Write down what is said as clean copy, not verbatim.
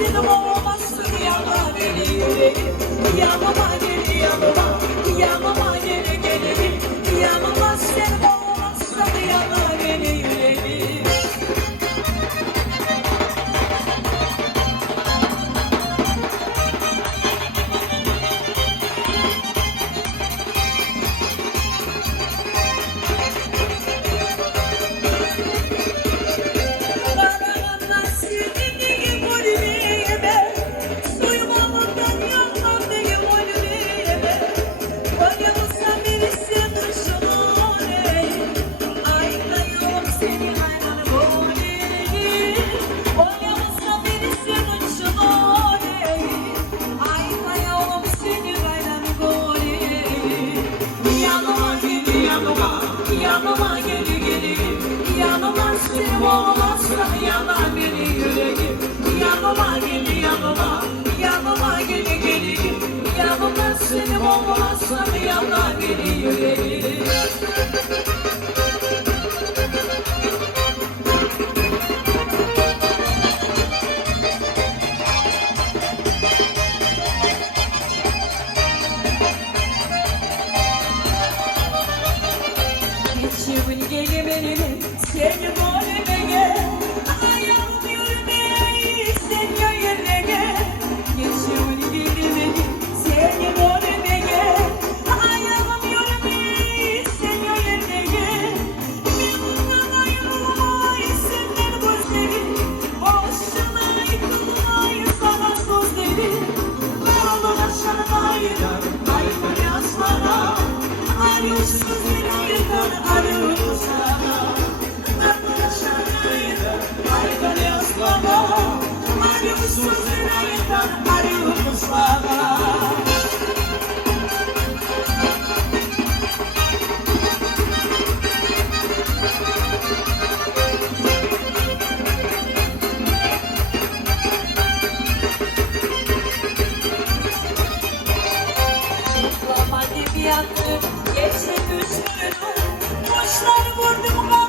olmazsın olmazsın yana beni yüreğim. Yanıma gel yanıma, yanıma gel gelelim. Yanıma sen olmazsan yana beni yüreğim. Yanıma gel geleyim, yanıma sen olmazsan yanar beni yüreğim. Yanıma gel yanıma, yanıma gel geleyim, yanıma sen olmazsan yanar beni yüreğim. Geçimin gelimenin seni görmeye, ayağım yürümeye sen yürümeye. Geçimin gelimenin seni görmeye, ayağım yürümeye sen yürümeye. Benimle ayrılmayı senden gözlerim, boşuna yıkılmayı sana sözlerim. Yolun aşağıdaydı, ayrı yaşlara, ayrı sözleri yıkar. Geçti düştüm, kuşlar vurdum.